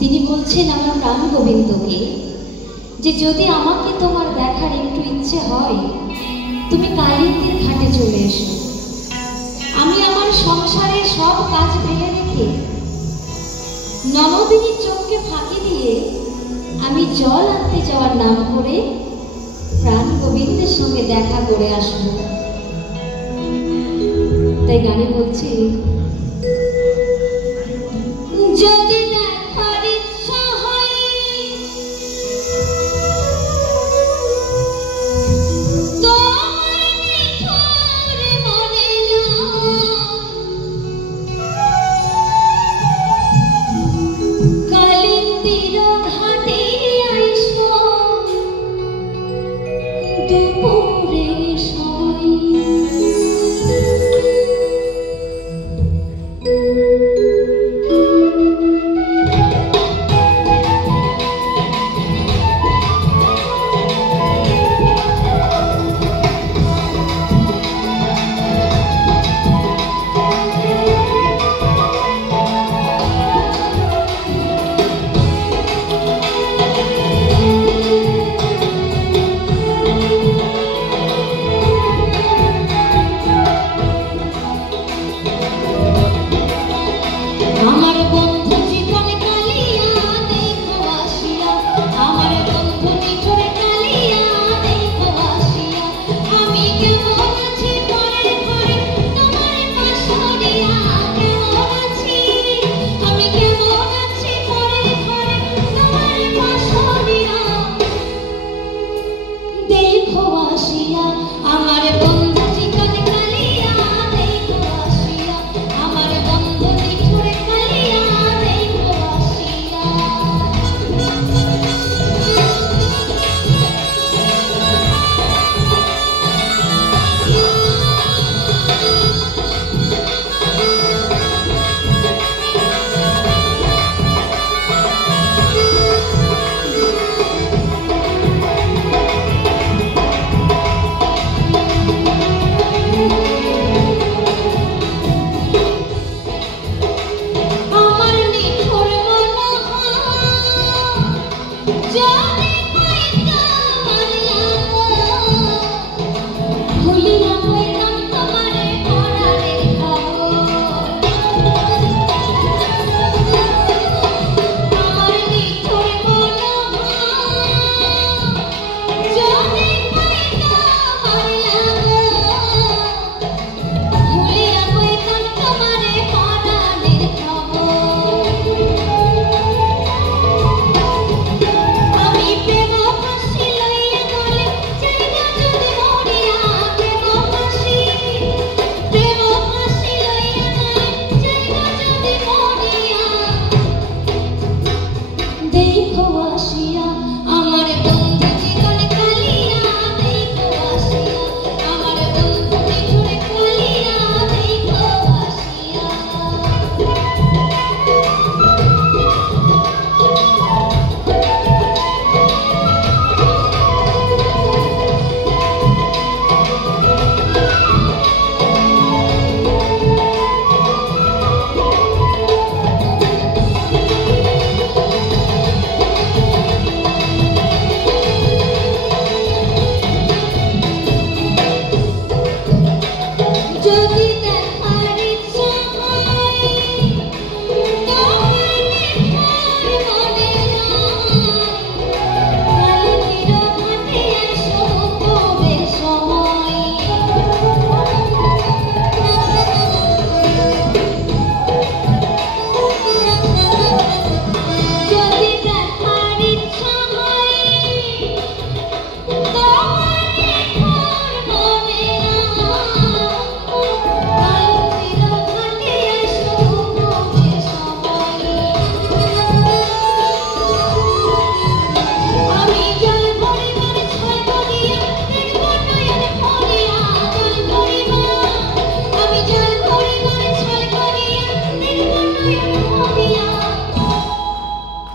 তিনি বলছেন আমার প্রাণ গোবিন্দকে যে যদি আমাকে তোমার দেখার একটু ইচ্ছে হয় তুমি কালিন্দির ঘাটে চলে এসো। আমি আমার সংসারের সব কাজ ফেলে রেখে নবদিনীর চোখকে ফাঁকি দিয়ে আমি জল আনতে যাওয়ার নাম করে প্রাণ গোবিন্দের সঙ্গে দেখা করে আসবো। তাই গানে বলছি, যদি দেখার ইচ্ছা হয় কালিন্দির ঘাটে আইসো দুপুরের সময়।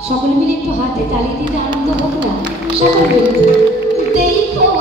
সকলে মিলে একটু হাতে তালি দিতে আনন্দ হোক না। সকলে দেখো